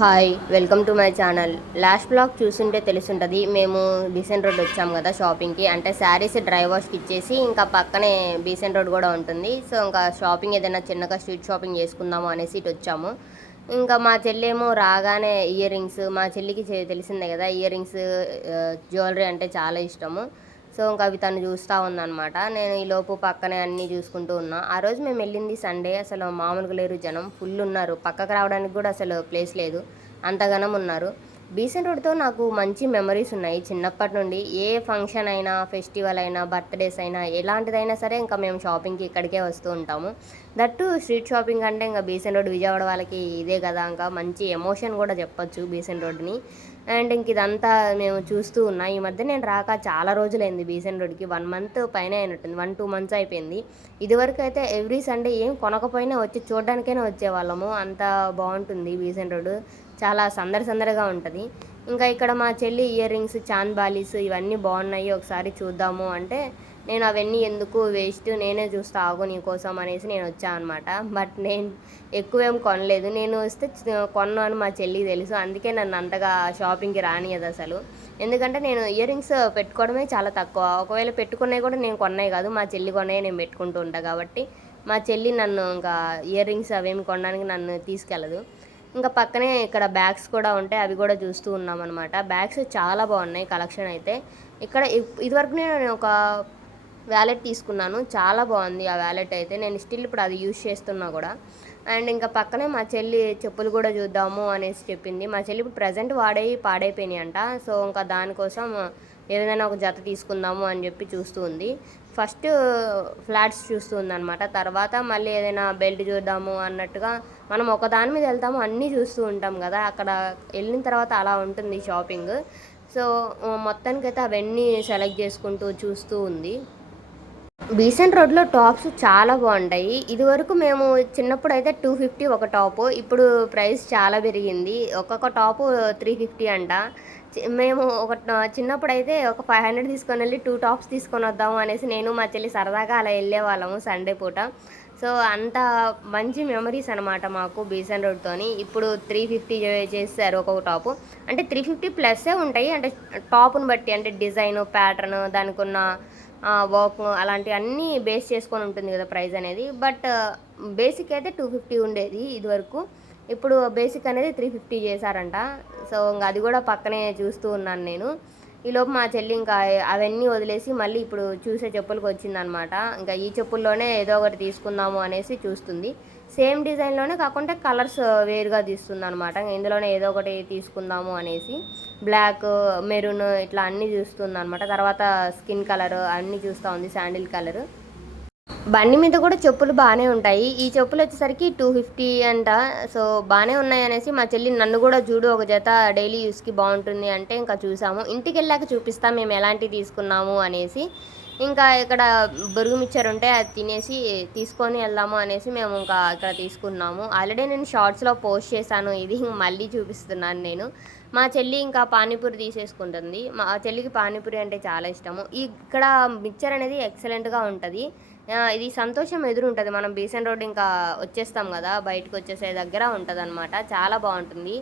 Hi welcome to my channel. Last blog చూస్తుంటే తెలుసుంటుంది. మేము Besant road వచ్చాము కదా షాపింగ్కి. అంటే శారీస్ డ్రై వాష్కి ఇచ్చేసి ఇంకా పక్కనే బీసెంట్ రోడ్ కూడా ఉంటుంది. సో ఇంకా షాపింగ్ ఏదైనా చిన్నగా స్ట్రీట్ షాపింగ్ చేసుకుందాము అనేసి ఇటు వచ్చాము. ఇంకా మా చెల్లేమో రాగానే ఇయర్ రింగ్స్, మా చెల్లికి తెలిసిందే కదా ఇయర్ రింగ్స్, జ్యువెలరీ అంటే చాలా ఇష్టము. సో ఇంకా అవి తను చూస్తూ ఉందన్నమాట. నేను ఈలోపు పక్కనే అన్నీ చూసుకుంటూ ఉన్నా. ఆ రోజు మేము వెళ్ళింది సండే. అసలు మామూలుగా లేరు, జనం ఫుల్ ఉన్నారు. పక్కకు రావడానికి కూడా అసలు ప్లేస్ లేదు, అంతగానం ఉన్నారు. బీసెంట్ రోడ్తో నాకు మంచి మెమరీస్ ఉన్నాయి చిన్నప్పటి నుండి. ఏ ఫంక్షన్ అయినా, ఫెస్టివల్ అయినా, బర్త్డేస్ అయినా, ఎలాంటిదైనా సరే ఇంకా మేము షాపింగ్కి ఇక్కడికే వస్తూ ఉంటాము. దట్టు స్ట్రీట్ షాపింగ్ అంటే ఇంకా బీసెంట్ రోడ్ విజయవాడ వాళ్ళకి ఇదే కదా, ఇంకా మంచి ఎమోషన్ కూడా చెప్పొచ్చు బీసెంట్ రోడ్ని. అండ్ ఇంక ఇదంతా మేము చూస్తూ ఉన్నా. ఈ మధ్య నేను రాక చాలా రోజులైంది బీసెంట్ రోడ్కి. 1 మంత్ పైన అయినట్టుంది, 1-2 months అయిపోయింది. ఇదివరకు అయితే ఎవ్రీ సండే ఏం కొనకపోయినా వచ్చి చూడడానికైనా వచ్చేవాళ్ళము. అంత బాగుంటుంది బీసెంట్ రోడ్, చాలా సందడిగా ఉంటుంది. ఇంకా ఇక్కడ మా చెల్లి ఇయర్ రింగ్స్, చాన్ బాలీస్ ఇవన్నీ బాగున్నాయి, ఒకసారి చూద్దాము అంటే నేను అవన్నీ ఎందుకు వేస్ట్, నేనే చూస్తా ఆగు నీకోసం అనేసి నేను వచ్చాను అనమాట. బట్ నేను ఎక్కువేం కొనలేదు. నేను వస్తే కొన్నాను అని మా చెల్లికి తెలుసు. అందుకే నన్ను అంతగా షాపింగ్కి రానియదు అసలు. ఎందుకంటే నేను ఇయర్ రింగ్స్ పెట్టుకోవడమే చాలా తక్కువ. ఒకవేళ పెట్టుకున్నాయి కూడా నేను కొన్నాయి కాదు, మా చెల్లి కొన్నాయి నేను పెట్టుకుంటూ ఉంటాను. కాబట్టి మా చెల్లి నన్ను ఇంకా ఇయర్ రింగ్స్ అవేమి కొనడానికి నన్ను తీసుకెళ్ళదు. ఇంకా పక్కనే ఇక్కడ బ్యాగ్స్ కూడా ఉంటాయి, అవి కూడా చూస్తూ ఉన్నాం అనమాట. బ్యాగ్స్ చాలా బాగున్నాయి కలెక్షన్ అయితే. ఇక్కడ ఇదివరకు నేను ఒక వ్యాలెట్ తీసుకున్నాను, చాలా బాగుంది ఆ వ్యాలెట్ అయితే. నేను స్టిల్ ఇప్పుడు అది యూజ్ చేస్తున్నా కూడా. అండ్ ఇంకా పక్కనే మా చెల్లి చెప్పులు కూడా చూద్దాము అనేసి చెప్పింది. మా చెల్లి ఇప్పుడు ప్రజెంట్ పాడైపోయినాయి అంట. సో ఇంకా దానికోసం ఏదైనా ఒక జత తీసుకుందాము అని చెప్పి చూస్తూ ఉంది. ఫస్ట్ ఫ్లాట్స్ చూస్తూ ఉందన్నమాట. తర్వాత మళ్ళీ ఏదైనా బెల్ట్ చూద్దాము అన్నట్టుగా మనం ఒక దాని మీద వెళ్తాము, అన్నీ చూస్తూ ఉంటాం కదా. అక్కడ వెళ్ళిన తర్వాత అలా ఉంటుంది షాపింగ్. సో మొత్తానికైతే అవన్నీ సెలెక్ట్ చేసుకుంటూ చూస్తూ ఉంది. బీసెంట్ రోడ్లో టాప్స్ చాలా బాగుంటాయి. ఇదివరకు మేము చిన్నప్పుడు అయితే 250 ఒక టాపు, ఇప్పుడు ప్రైస్ చాలా పెరిగింది. ఒక్కొక్క టాపు 350 అంట. మేము చిన్నప్పుడు అయితే ఒక 500 తీసుకొని వెళ్ళి 2 టాప్స్ తీసుకొని వద్దాము అనేసి నేను మా చెల్లి సరదాగా అలా వెళ్ళేవాళ్ళము సండే పూట. సో అంత మంచి మెమరీస్ అనమాట మాకు బీసెంట్ రోడ్తోని. ఇప్పుడు 350 చేస్తారు ఒక్కొక్క టాపు. అంటే 350 ప్లస్సే ఉంటాయి, అంటే టాప్ను బట్టి, అంటే డిజైను, ప్యాటర్న్, దానికి ఉన్న వర్క్ అలాంటివన్నీ బేస్ చేసుకొని ఉంటుంది కదా ప్రైస్ అనేది. బట్ బేసిక్ అయితే 250 ఉండేది ఇదివరకు. ఇప్పుడు బేసిక్ అనేది 350 చేశారంట. సో ఇంకా అది కూడా పక్కనే చూస్తూ ఉన్నాను నేను. ఈలోపు మా చెల్లి ఇంకా అవన్నీ వదిలేసి మళ్ళీ ఇప్పుడు చూసే చెప్పులకు వచ్చిందనమాట. ఇంకా ఈ చెప్పుల్లోనే ఏదో ఒకటి తీసుకుందాము అనేసి చూస్తుంది. సేమ్ డిజైన్లోనే కాకుండా కలర్స్ వేరుగా తీస్తుంది అనమాట. ఇందులోనే ఏదో ఒకటి తీసుకుందాము అనేసి బ్లాక్, మెరూన్ ఇట్లా అన్నీ చూస్తుంది అనమాట. తర్వాత స్కిన్ కలర్ అన్నీ చూస్తూ ఉంది, శాండిల్ కలర్. బండి మీద కూడా చెప్పులు బాగానే ఉంటాయి. ఈ చెప్పులు వచ్చేసరికి 250 అంట. సో బాగానే ఉన్నాయి అనేసి మా చెల్లి నన్ను కూడా చూడు ఒక జత డైలీ యూస్కి బాగుంటుంది అంటే ఇంకా చూసాము. ఇంటికి వెళ్ళాక చూపిస్తాం మేము ఎలాంటివి తీసుకున్నాము అనేసి. ఇంకా ఇక్కడ బొరుగు మిక్చర్ ఉంటే అది తినేసి తీసుకొని వెళ్దాము అనేసి మేము ఇంకా ఇక్కడ తీసుకున్నాము. ఆల్రెడీ నేను షార్ట్స్లో పోస్ట్ చేశాను, ఇది మళ్ళీ చూపిస్తున్నాను నేను. మా చెల్లి ఇంకా పానీపూరి తీసేసుకుంటుంది. మా చెల్లికి పానీపూరి అంటే చాలా ఇష్టము. ఇక్కడ మిక్చర్ అనేది ఎక్సలెంట్గా ఉంటుంది. ఇది సంతోషం ఎదురుంటుంది. మనం బీసెంట్ రోడ్ ఇంకా వచ్చేస్తాం కదా, బయటకు వచ్చేసే దగ్గర ఉంటుంది అనమాట. చాలా బాగుంటుంది.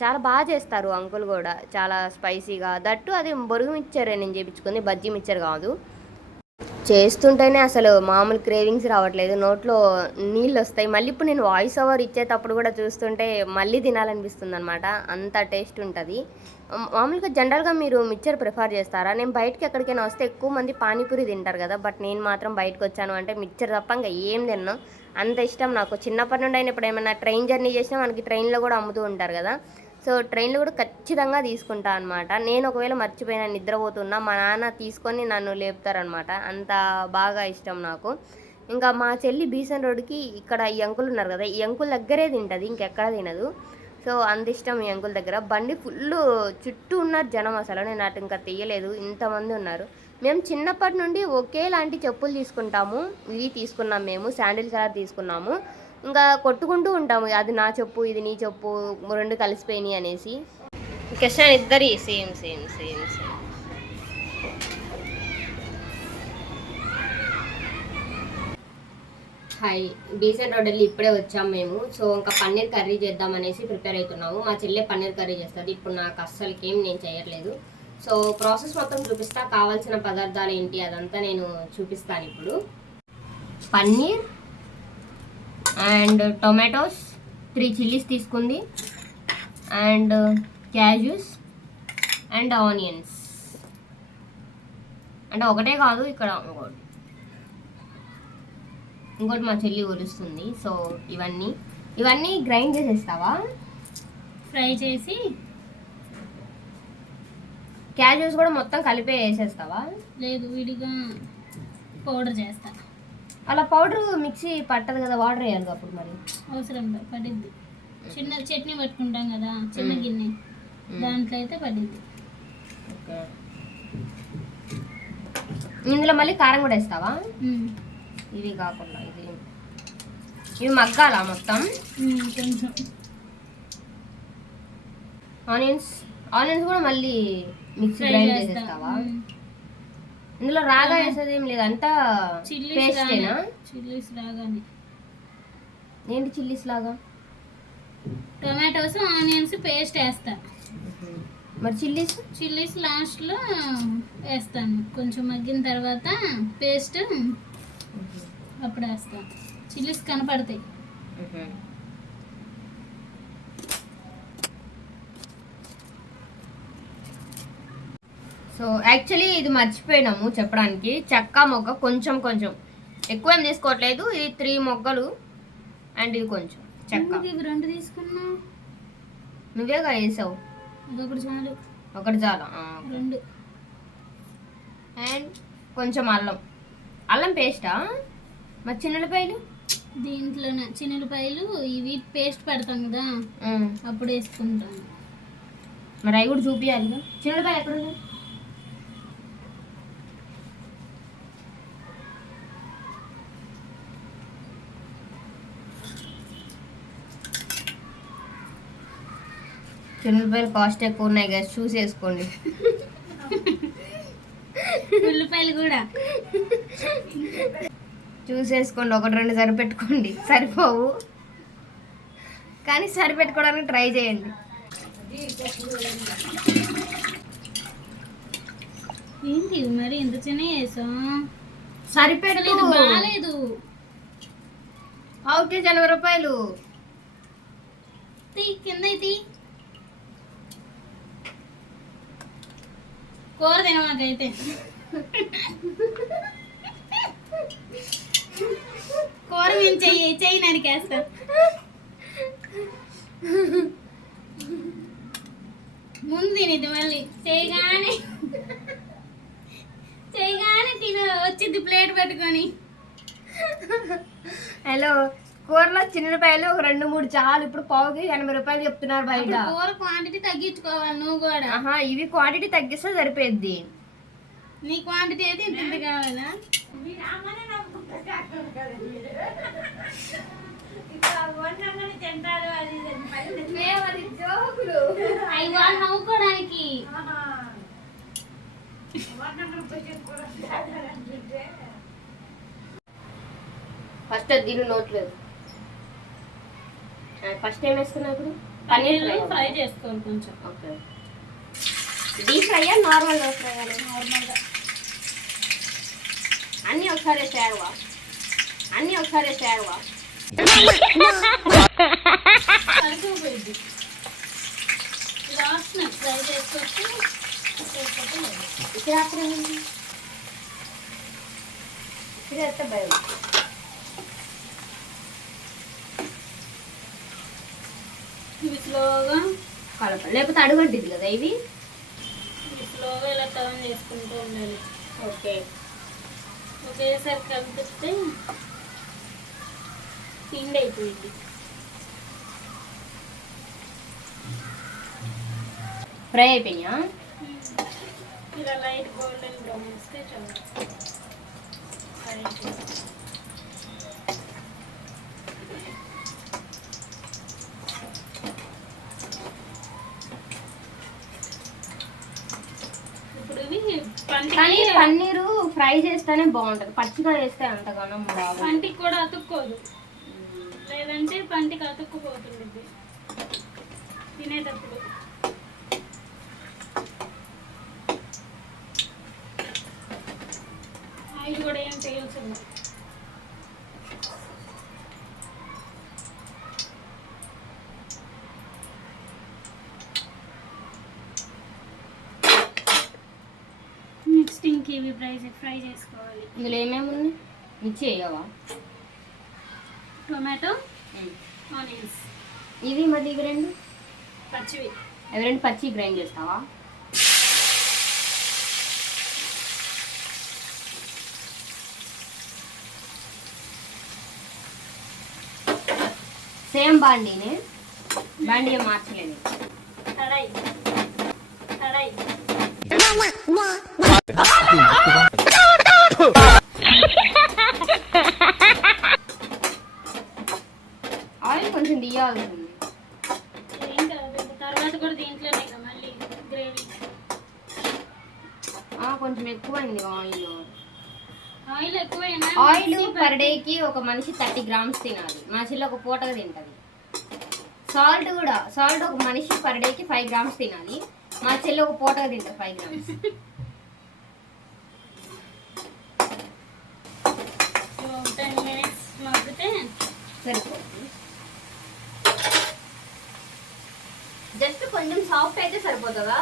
చాలా బాగా చేస్తారు అంకుల్ కూడా, చాలా స్పైసీగా. దట్టు అది బొరుగు మిక్చరే నేను చేయించుకుంది, బజ్జీ మిక్చర్ కాదు. చేస్తుంటేనే అసలు మామూలు క్రేవింగ్స్ రావట్లేదు, నోట్లో నీళ్ళు వస్తాయి. మళ్ళీ ఇప్పుడు నేను వాయిస్ ఓవర్ ఇచ్చేటప్పుడు కూడా చూస్తుంటే మళ్ళీ తినాలనిపిస్తుంది అనమాట, అంత టేస్ట్ ఉంటుంది. మామూలుగా జనరల్గా మీరు మిక్చర్ ప్రిఫర్ చేస్తారా? నేను బయటకి ఎక్కడికైనా వస్తే ఎక్కువ మంది పానీపూరి తింటారు కదా, బట్ నేను మాత్రం బయటకు వచ్చాను అంటే మిక్చర్ తప్ప ఇంకా ఏం తిన్నాను. అంత ఇష్టం నాకు చిన్నప్పటి నుండి. అయినా ఇప్పుడు ఏమైనా ట్రైన్ జర్నీ చేసినా మనకి ట్రైన్లో కూడా అమ్ముతూ ఉంటారు కదా, సో ట్రైన్లో కూడా ఖచ్చితంగా తీసుకుంటా అనమాట. నేను ఒకవేళ మర్చిపోయినా, నిద్రపోతున్నా, మా నాన్న తీసుకొని నన్ను లేపుతారనమాట. అంత బాగా ఇష్టం నాకు. ఇంకా మా చెల్లి బీసెంట్ రోడ్కి ఇక్కడ ఈ అంకుల్ ఉన్నారు కదా, ఈ అంకుల్ దగ్గరే తింటుంది, ఇంకెక్కడ తినదు. సో అంత ఇష్టం ఈ అంకుల్ దగ్గర. బండి ఫుల్ చుట్టూ ఉన్నారు జనం, అసలు నేను అటు ఇంకా తీయలేదు, ఇంతమంది ఉన్నారు. మేము చిన్నప్పటి నుండి ఒకేలాంటి చెప్పులు తీసుకుంటాము. ఇవి తీసుకున్నాం మేము, శాండిల్ కలర్ తీసుకున్నాము. ఇంకా కొట్టుకుంటూ ఉంటాము, అది నా చెప్పు, ఇది నీ చెప్పు, రెండు కలిసిపోయినాయి అనేసి. క్వశ్చన్ ఇద్దరి same same same same. Hi, Besant road వెళ్ళి ఇప్పుడే వచ్చాము మేము. సో ఇంకా పన్నీర్ కర్రీ చేద్దాం అనేసి ప్రిపేర్ అవుతున్నాము. మా చెల్లె పన్నీర్ కర్రీ చేస్తుంది. ఇప్పుడు నాకు అస్సలకి ఏం నేను చేయట్లేదు. సో ప్రాసెస్ మొత్తం చూపిస్తా, కావాల్సిన పదార్థాలు ఏంటి అదంతా నేను చూపిస్తాను ఇప్పుడు. పన్నీర్ అండ్ టొమాటోస్ 3 చిల్లీస్ తీసుకుంది, అండ్ క్యాజ్యూస్ అండ్ ఆనియన్స్. అంటే ఒకటే కాదు, ఇక్కడ ఇంకోటి మా చెల్లి ఒలుస్తుంది. సో ఇవన్నీ గ్రైండ్ చేసేస్తావా? ఫ్రై చేసి క్యాజ్యూస్ కూడా మొత్తం కలిపే వేసేస్తావా? లేదు, విడిగా పౌడర్ చేస్తా. అలా పౌడర్ మిక్సీ పట్టదు కదా, వాటర్ వేయాలి అప్పుడు. మరి అవసరం పడిద్ది. చిన్న చట్నీ పెట్టుకుంటాం కదా, చిన్న గిన్నె, దాంట్లో అయితే పడిద్ది. ఓకే, ఇందులో మళ్ళీ కారం కూడా వేస్తావా? ఇవి కాకుండా ఇవి మగ్గాలా మొత్తం? కొంచెం ఆనియన్స్ కూడా మళ్ళీ మిక్సీ గ్రైండ్ చేసేస్తావా? ఇందులో రాగా వేసేది ఏం లేదు, అంతా పేస్టేనా? చిల్లీస్ లాగానే. ఏంటి చిల్లీస్ లాగా? టొమాటోస్ ఆనియన్స్ పేస్ట్ వేస్తా. మరి చిల్లీస్ లాస్ట్లో వేస్తాను. కొంచెం మగ్గిన తర్వాత పేస్ట్ అప్పుడు వేస్తాను. చిల్లీస్ కనపడతాయి. సో యాక్చువల్లీ ఇది మర్చిపోయినాము చెప్పడానికి. చెక్క మొగ్గ కొంచెం ఎక్కువ ఏం తీసుకోవట్లేదు. ఇది 3 మొగ్గలు అండ్ ఇది కొంచెం చెక్క. ఇవి 2 తీసుకున్నా, నువ్వేగా వేసావు. ఒకటి చాలా 2. అండ్ కొంచెం అల్లం పేస్టా? మరి చిన్నులపాయలు దీంట్లోనే చిన్నులపాయలు ఇవి పేస్ట్ పెడతాం కదా, అప్పుడు వేసుకుంటాను. మరి అవి కూడా చూపించాలి. చిన్నులపాయలు ఎక్కడ ఉన్నాయి? చిన్నులపాయలు కాస్ట్ ఎక్కువ ఉన్నాయి కదా, చూసి వేసుకోండి. ఉల్లిపాయలు కూడా చూసేసుకోండి, 1-2 సరిపెట్టుకోండి. సరిపోవు కానీ సరిపెట్టుకోవడానికి ట్రై చేయండి. ఏంటి మరి ఇంత చిన్న వేసా? సరిపెట్టలేదు, బాగాలేదు. ఓకే, 80 రూపాయలు కింద కూర తినమాకైతే. కూర మేము చెయ్యి నరికేస్తా. ముందు తినేది మళ్ళీ చేయగానే వచ్చింది ప్లేట్ పెట్టుకొని. హలో, కూరలో చిన్నపాయలు 2-3 చాలు. ఇప్పుడు పావుకి 80 రూపాయలు చెప్తున్నారు బయట. కూర క్వాంటిటీ తగ్గించుకోవాలి నువ్వు కూడా. ఇవి క్వాంటిటీ తగ్గిస్తే సరిపోద్ది. నీ క్వాంటిటీ అయితే ఇంత కావాలా? నవ్వుకోవడానికి ఫస్ట్ దీని నోట్లేదు. ఫస్ట్ ఏం వేసుకున్నావు? పన్నీర్ ఫ్రై చేసుకోవాలి కొంచెం. ఓకే, డీప్ ఫ్రైయా నార్మల్గా ఫ్రై? నార్మల్గా అన్నీ ఒకసారి వేసేయావా? సరిపోయింది. లాస్ట్ ఫ్రై చేసుకొచ్చి భయం. ఇవి స్లోగా కలపాలి, లేకపోతే అడుగంటిది కదా. ఇవి స్లోగా ఇలా టర్న్ చేసుకుంటూ ఉండాలి. ఓకే, ఒకేసారి కలిపితే పిండి అయిపోయింది. ఫ్రై అయిపోయినా? ఇలా లైట్ గోల్డెన్ బ్రౌన్ వస్తే చాలా. కానీ పన్నీరు ఫ్రై చేస్తేనే బాగుంటుంది, పచ్చిగా చేస్తే అంతగానో బాగా పంటికి కూడా అతుక్కోదు, లేదంటే పంటికి అతుక్కుపోతుంది తినేటప్పుడు. ఆయిల్ కూడా ఏం చేయొచ్చు. నెక్స్ట్ ఇంక ఇవి ఫ్రై చేసుకోవాలి. ఇందులో ఏమేమి ఉన్నాయి? మిర్చి వేయవా? టొమాటో, ఆనియన్స్, ఇవి మరి ఇవి రెండు పచ్చివి. అవి రెండు పచ్చి గ్రైండ్ చేస్తావా? సేమ్ బాండీనే, బాండీ ఏం మార్చలేదు. కడాయి కడాయి ఆయిల్ కొంచెం తీయాల్సింది. ఏం కాదు, తర్వాత కూడా దీంట్లోనే కదా మళ్ళీ గ్రేవీ. కొంచెం ఎక్కువైంది ఆయిల్. ఆయిల్ ఎక్కువైనా ఆయిల్ పర్ డేకి ఒక మనిషి 30 grams తినాలి. మా చెల్లి ఒక పూటగా తింటుంది. సాల్ట్ ఒక మనిషి పర్ డేకి 5 grams తినాలి. మా చెల్లి ఒక పూటగా తింటుంది 5 grams. 10 minutes మగ్గితే సరిపోతుంది. జస్ట్ కొంచెం సాఫ్ట్ అయితే సరిపోతుందా?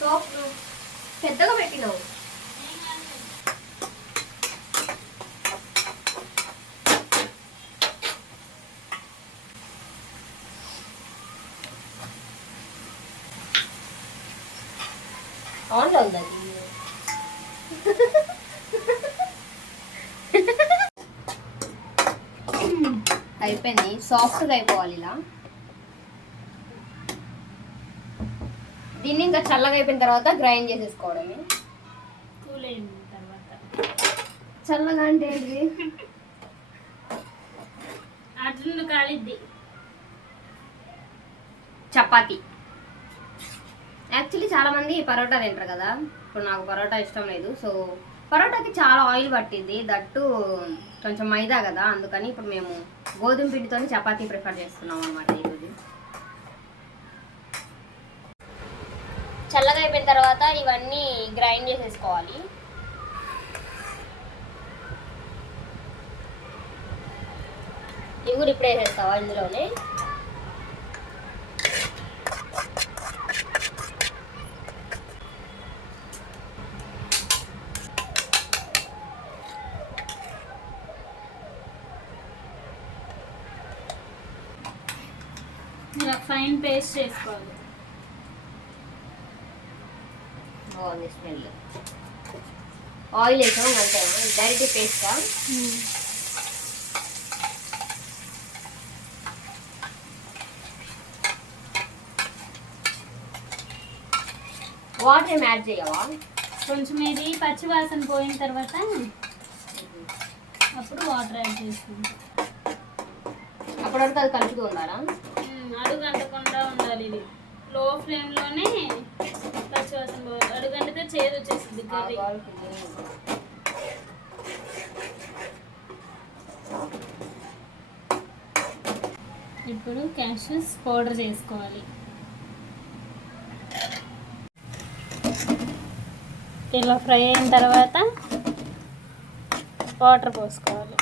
సాఫ్ట్ పెద్దగా పెట్టినావు. ఆన్లో ఉందా? అయిపోయింది, సాఫ్ట్గా అయిపోవాలి ఇలా. దీన్ని ఇంకా చల్లగా అయిపోయిన తర్వాత గ్రైండ్ చేసేసుకోవడమే. కూల్ అయిన తర్వాత చల్లగా అంటే ఏంటి? అర్జునుడు కాలిద్ది. చపాతి. యాక్చువల్లీ చాలా మంది పరోటా తింటారు కదా, ఇప్పుడు నాకు పరోటా ఇష్టం లేదు. సో పరోటాకి చాలా ఆయిల్ పట్టింది, దట్టు కొంచెం మైదా కదా, అందుకని ఇప్పుడు మేము గోధుమ పిండితో చపాతీ ప్రిఫర్ చేస్తున్నాం అన్నమాట ఈరోజు. చల్లగా అయిపోయిన తర్వాత ఇవన్నీ గ్రైండ్ చేసేసుకోవాలి. ఇవి కూడా ఇప్పుడే వేసేస్తావా ఇందులోనే? ఇలా ఫైన్ పేస్ట్ చేసుకోవాలి. బాగుంది స్మెల్. ఆయిల్ వేసాం అంతే, డైరెక్ట్ పేస్టా? వాటర్ ఏం యాడ్ చేయవా? కొంచెం ఇది పచ్చి వాసన పోయిన తర్వాత అప్పుడు వాటర్ యాడ్ చేసుకుంటాం. అప్పటి వరకు అది కలుపుతూ ఉండాలా? అడుగు అంటకుండా ఉండాలి. ఇది లో ఫ్లేమ్లోనే పచ్చి వాసన పోవాలి. అడుగంటితే చేదు వచ్చేస్తుంది కర్రీ. ఇప్పుడు క్యాష్యూస్ పౌడర్ చేసుకోవాలి. ఇలా ఫ్రై అయిన తర్వాత వాటర్ పోసుకోవాలి.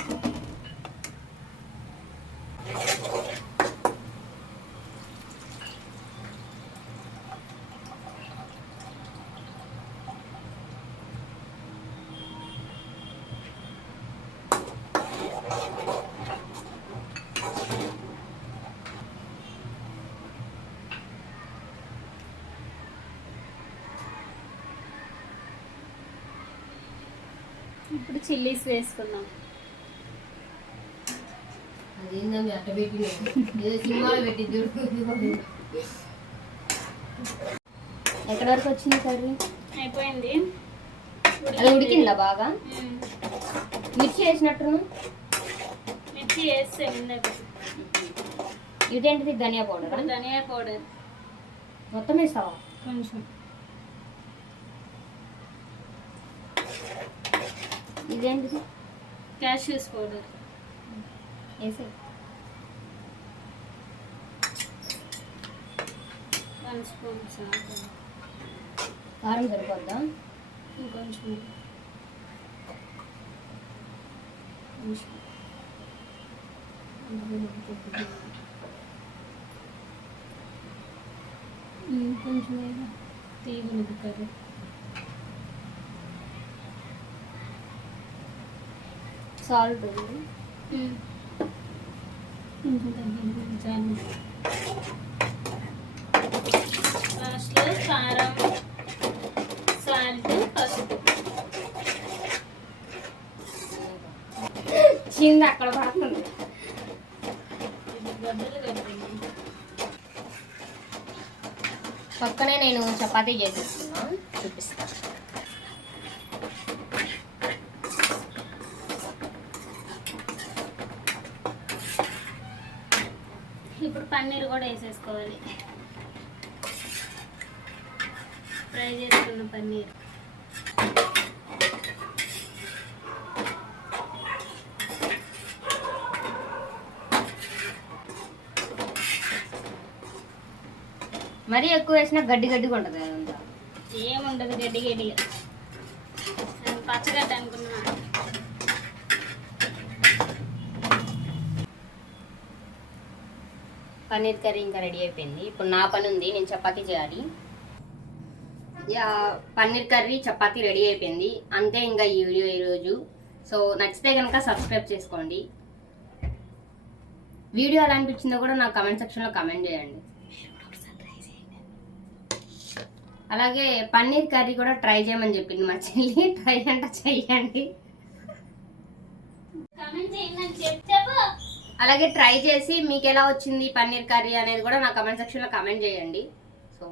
ఇప్పుడు చిల్లీస్ వేసుకుందాం. ఎక్కడి వరకు వచ్చింది కర్రీ? అయిపోయింది. అది ఉడికిందా బాగా? మిర్చి వేసినట్టును? మిర్చి వేస్తే ఇదేంటిది? ధనియా పౌడర్. ధనియా పౌడర్ మొత్తం వేస్తావా? కొంచెం. ఇదేంటిది? క్యాష్యూస్ పౌడర్ వేసి 1 స్పూన్ సాల్ట్, కారం సరిపోద్దా? ఇంకొంచెం కొంచెం తీగునిది కర్రీ. సాల్ట్ కొంచెం తగ్గింది చాలు. లాస్ట్లో కారం, సాల్ట్, పసుపు. చింది అక్కడ పడుతుంది. ఇది గడ్డలు కట్టింది. పక్కనే నేను చపాతీ చేసేస్తున్నా, చూపిస్తా. ఇప్పుడు పన్నీర్ కూడా వేసేసుకోవాలి. ఫ్రై చేసుకున్న పన్నీర్. మరీ ఎక్కువ వేసినా గడ్డి గడ్డిగా ఉంటుంది అదంతా. ఏముండదు గడ్డి గడ్డిగా. నేను పచ్చగడ్డ అనుకున్నా. పన్నీర్ కర్రీ ఇంకా రెడీ అయిపోయింది. ఇప్పుడు నా పని ఉంది, నేను చపాతీ చేయాలి. పన్నీర్ కర్రీ చపాతీ రెడీ అయిపోయింది. అంతే ఇంకా ఈ వీడియో ఈరోజు. సో నచ్చితే కనుక సబ్స్క్రైబ్ చేసుకోండి. వీడియో ఎలా అనిపించిందో కూడా నాకు కమెంట్ సెక్షన్లో కమెంట్ చేయండి. అలాగే పన్నీర్ కర్రీ కూడా ట్రై చేయమని చెప్పింది మా చెల్లి. ట్రై అంటే చెయ్యండి. కామెంట్ చేయండి అని చెప్పు. అలాగే ట్రై చేసి మీకు ఎలా వచ్చింది పన్నీర్ కర్రీ అనేది కూడా నా కమెంట్ సెక్షన్లో కమెంట్ చేయండి. సో